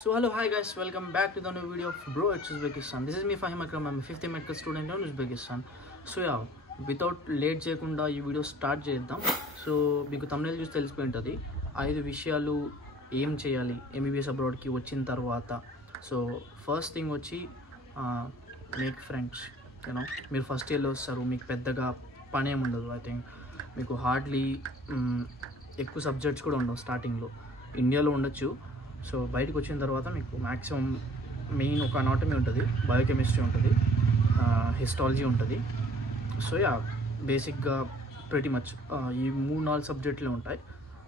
So hello, hi guys, welcome back to the new video of Bro It's Uzbekistan. This is me Fahim Akram. I'm a 5th year medical student in Uzbekistan. So yeah, without late చేయకుండా ఈ video start చేద్దాం. So మీకు thumbnail చూసి తెలిసిపోయి ఉంటుంది 5 విషయాలు ఏం చేయాలి MBBS అబ్రాడ్కి వచ్చిన తర్వాత. సో ఫస్ట్ థింగ్ వచ్చి మేక్ ఫ్రెండ్స్. యూనో మీరు ఫస్ట్ ఇయర్లో వస్తారు, మీకు పెద్దగా పని ఏమి ఉండదు. ఐ థింక్ మీకు హార్డ్లీ ఎక్కువ సబ్జెక్ట్స్ కూడా ఉండవు స్టార్టింగ్లో. ఇండియాలో ఉండొచ్చు. సో బయటకు వచ్చిన తర్వాత మీకు మ్యాక్సిమం మెయిన్ ఒక అనాటమీ ఉంటుంది, బయోకెమిస్ట్రీ ఉంటుంది, హిస్టాలజీ ఉంటుంది. సో యా బేసిక్గా ప్రెటీ మచ్ ఈ 3-4 సబ్జెక్టులు ఉంటాయి.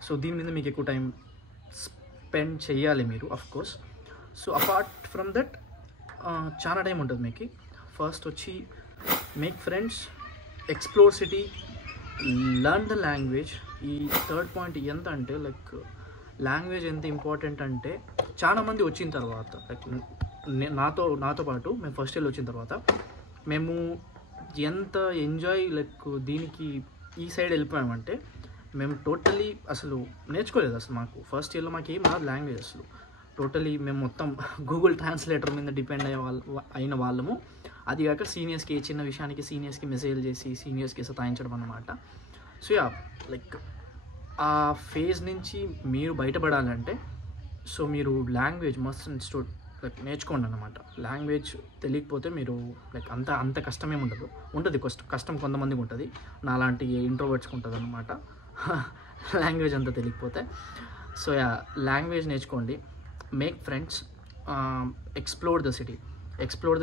సో దీని మీద మీకు ఎక్కువ టైం స్పెండ్ చేయాలి మీరు, of course. So apart from that చాలా టైం ఉంటుంది మీకు. ఫస్ట్ వచ్చి make friends, explore city, learn the language. ఈ థర్డ్ పాయింట్ ఎంత అంటే లైక్ లాంగ్వేజ్ ఎంత ఇంపార్టెంట్ అంటే చాలామంది వచ్చిన తర్వాత లైక్ నాతో పాటు మేము ఫస్ట్ ఇయర్లో వచ్చిన తర్వాత మేము ఎంత ఎంజాయ్ లైక్ దీనికి ఈ సైడ్ వెళ్ళిపోయామంటే మేము టోటలీ అసలు నేర్చుకోలేదు. అసలు మాకు ఫస్ట్ ఇయర్లో మాకు ఏం రాదు లాంగ్వేజ్ అసలు. టోటలీ మేము మొత్తం గూగుల్ ట్రాన్స్లేటర్ మీద డిపెండ్ అయిన వాళ్ళము. అది కాక సీనియర్స్కి ఏ చిన్న విషయానికి సీనియర్స్కి మెసేజ్ చేసి సీనియర్స్కి సతాయించడం అన్నమాట. సో యా లైక్ ఆ ఫేజ్ నుంచి మీరు బయటపడాలంటే సో మీరు లాంగ్వేజ్ మస్ట్ లైక్ నేర్చుకోండి అన్నమాట. లాంగ్వేజ్ తెలియకపోతే మీరు లైక్ అంత కష్టమేమి ఉంటుంది కష్టం కొంతమందికి ఉంటుంది, నాలాంటి ఇంట్రోవర్ట్స్కి ఉంటుంది అన్నమాట లాంగ్వేజ్ అంతా తెలియకపోతే. సో యా లాంగ్వేజ్ నేర్చుకోండి, make friends, explore the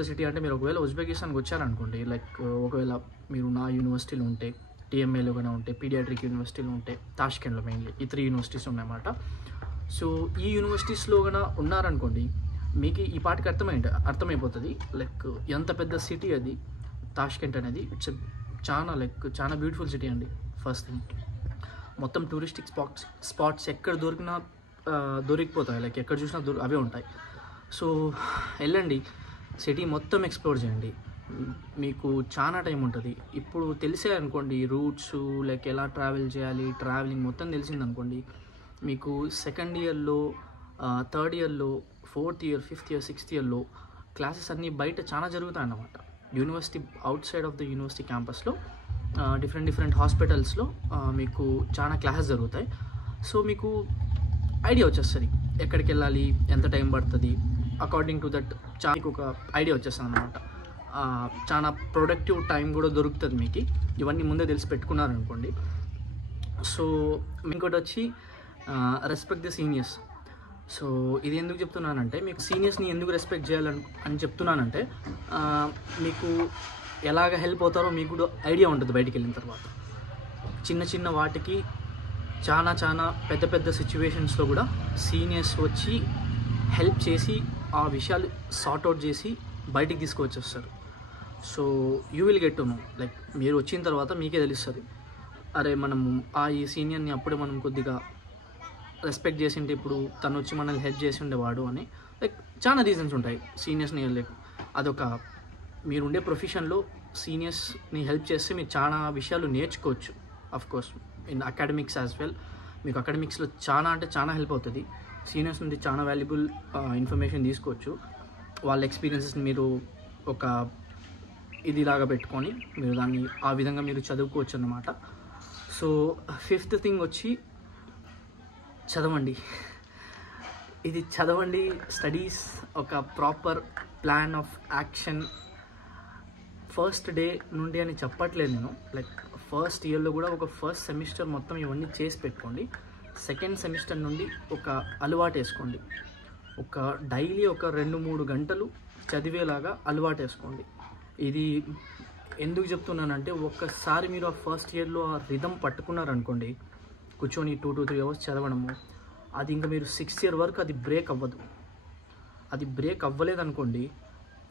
city అంటే మీరు ఒకవేళ ఉజ్బెకిస్తాన్కి వచ్చారనుకోండి, లైక్ ఒకవేళ మీరు నా యూనివర్సిటీలో ఉంటే, టీఎంఏలో కూడా ఉంటే, పీడియాట్రిక్ యూనివర్సిటీలో ఉంటే, తాష్కెంట్లో మెయిన్లీ ఈ 3 యూనివర్సిటీస్ ఉన్నాయన్నమాట. సో ఈ యూనివర్సిటీస్లో కూడా ఉన్నారనుకోండి, మీకు ఈ పాటికి అర్థమైపోతుంది లైక్ ఎంత పెద్ద సిటీ అది తాష్కెంట్ అనేది. ఇట్స్ చాలా బ్యూటిఫుల్ సిటీ అండి. ఫస్ట్ థింగ్ మొత్తం టూరిస్టిక్ స్పాట్స్ ఎక్కడ దొరికినా దొరికిపోతాయి, లైక్ ఎక్కడ చూసినా అవే ఉంటాయి. సో వెళ్ళండి, సిటీ మొత్తం ఎక్స్ప్లోర్ చేయండి, మీకు చాలా టైం ఉంటుంది. ఇప్పుడు తెలిసే అనుకోండి రూట్స్, లైక్ ఎలా ట్రావెల్ చేయాలి, ట్రావెలింగ్ మొత్తం తెలిసిందనుకోండి, మీకు సెకండ్ ఇయర్లో, థర్డ్ ఇయర్లో, fourth year, fifth year, sixth ఇయర్లో క్లాసెస్ అన్నీ బయట చాలా జరుగుతాయి అన్నమాట. University out side of the university క్యాంపస్లో డిఫరెంట్ హాస్పిటల్స్లో మీకు చాలా క్లాసెస్ జరుగుతాయి. సో మీకు ఐడియా వచ్చేస్తుంది ఎక్కడికి వెళ్ళాలి, ఎంత టైం పడుతుంది, అకార్డింగ్ టు దట్ మీకు ఒక ఐడియా వచ్చేస్తుంది అన్నమాట. చాలా ప్రొడక్టివ్ టైం కూడా దొరుకుతుంది మీకు, ఇవన్నీ ముందే తెలిసి పెట్టుకున్నారనుకోండి. సో ఇంకోటి వచ్చి రెస్పెక్ట్ ది సీనియర్స్. సో ఇది ఎందుకు చెప్తున్నానంటే, మీకు సీనియర్స్ని ఎందుకు రెస్పెక్ట్ చేయాలని చెప్తున్నానంటే, మీకు ఎలాగ హెల్ప్ అవుతారో మీకు కూడా ఐడియా ఉంటుంది బయటికి వెళ్ళిన తర్వాత. చిన్న వాటికి చాలా పెద్ద సిచ్యువేషన్స్లో కూడా సీనియర్స్ వచ్చి హెల్ప్ చేసి ఆ విషయాలు సార్ట్అవుట్ చేసి బయటికి తీసుకువచ్చేస్తారు. So you will get to know, like మీరు వచ్చిన తర్వాత మీకే తెలుస్తుంది, అరే మనం ఈ సీనియర్ని అప్పుడే మనం కొద్దిగా రెస్పెక్ట్ చేసింటే ఇప్పుడు తను వచ్చి మనల్ని హెల్ప్ చేసి ఉండేవాడు అని. లైక్ చాలా రీజన్స్ ఉంటాయి సీనియర్స్ని లైక్ అదొక మీరుండే ప్రొఫెషన్లో సీనియర్స్ని హెల్ప్ చేస్తే మీరు చాలా విషయాలు నేర్చుకోవచ్చు. Of course in academics as well, మీకు అకాడమిక్స్లో చాలా హెల్ప్ అవుతుంది. సీనియర్స్ నుండి చాలా వాల్యుబుల్ ఇన్ఫర్మేషన్ తీసుకోవచ్చు. వాళ్ళ ఎక్స్పీరియన్సెస్ని మీరు ఒక ఇదిలాగా పెట్టుకొని మీరు దాన్ని ఆ విధంగా మీరు చదువుకోవచ్చు అన్నమాట. సో ఫిఫ్త్ థింగ్ వచ్చి చదవండి. స్టడీస్ ఒక proper plan of action. First day నుండి అని చెప్పట్లేదు నేను, లైక్ ఫస్ట్ ఇయర్లో కూడా ఒక ఫస్ట్ సెమిస్టర్ మొత్తం ఇవన్నీ చేసి పెట్టుకోండి. సెకండ్ సెమిస్టర్ నుండి ఒక అలవాటు వేసుకోండి, ఒక డైలీ ఒక 2-3 గంటలు చదివేలాగా అలవాటు వేసుకోండి. ఇది ఎందుకు చెప్తున్నానంటే, ఒక్కసారి మీరు ఆ ఫస్ట్ ఇయర్లో ఆ రిథమ్ పట్టుకున్నారనుకోండి, కూర్చొని 2 to 3 అవర్స్ చదవడము, అది ఇంకా మీరు 6th ఇయర్ వరకు అది బ్రేక్ అవ్వదు. అది బ్రేక్ అవ్వలేదనుకోండి,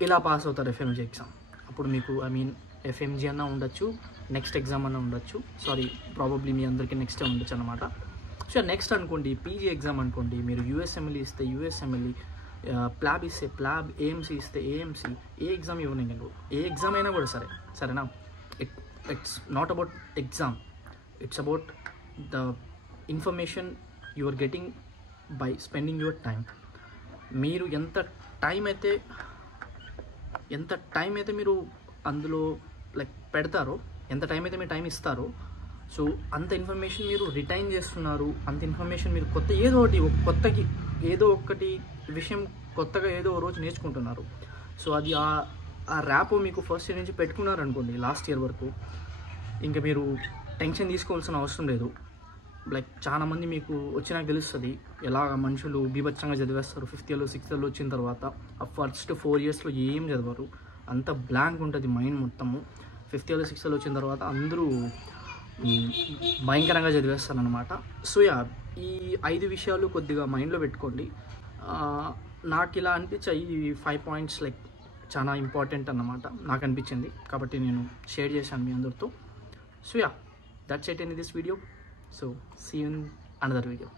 ఇలా పాస్ అవుతారు FMG ఎగ్జామ్. అప్పుడు మీకు FMG అన్నా ఉండొచ్చు, నెక్స్ట్ ఎగ్జామ్ అన్నా ఉండొచ్చు. ప్రాబబ్లీ మీ అందరికీ నెక్స్ట్ ఉండొచ్చు అనమాట. సో నెక్స్ట్ అనుకోండి PG ఎగ్జామ్ అనుకోండి, మీరు USMLE ఇస్తే USMLE, ప్లాబ్ ఇస్తే ప్లాబ్, AMC ఇస్తే AMC, ఏ ఎగ్జామ్ ఇవ్వను, ఏ ఎగ్జామ్ అయినా కూడా సరేనా. It's not about exam, it's about the information you are getting by spending your time. మీరు ఎంత టైం అయితే మీరు అందులో లైక్ పెడతారో, ఎంత టైం అయితే మీరు టైం ఇస్తారో, సో అంత ఇన్ఫర్మేషన్ మీరు రిటైన్ చేస్తున్నారు, అంత ఇన్ఫర్మేషన్ మీరు ఏదో ఒకటి విషయం కొత్తగా ఏదో ఓ రోజు నేర్చుకుంటున్నారు. సో అది ఆ ర్యాప్ మీకు ఫస్ట్ ఇయర్ నుంచి పెట్టుకున్నారనుకోండి లాస్ట్ ఇయర్ వరకు, ఇంకా మీరు టెన్షన్ తీసుకోవాల్సిన అవసరం లేదు. లైక్ చాలామంది మీకు వచ్చినాక తెలుస్తుంది ఎలా మనుషులు బీభత్సంగా చదివేస్తారు 5th ఇయర్లో 6th ఇయర్లో వచ్చిన తర్వాత. ఆ ఫస్ట్ 4 ఇయర్స్లో ఏం చదవరు, అంత బ్లాంక్ ఉంటుంది మైండ్ మొత్తము. 5th ఇయర్లో 6th ఇయర్లో వచ్చిన తర్వాత అందరూ భయంకరంగా చదివేస్తారు అనమాట. సో ఈ 5 విషయాలు కొద్దిగా మైండ్లో పెట్టుకోండి. నాకు ఇలా అనిపించాయి ఈ 5 పాయింట్స్ లైక్ చాలా ఇంపార్టెంట్ అన్నమాట నాకు అనిపించింది, కాబట్టి నేను షేర్ చేశాను మీ అందరితో. So that's it in this video. So see you in another video.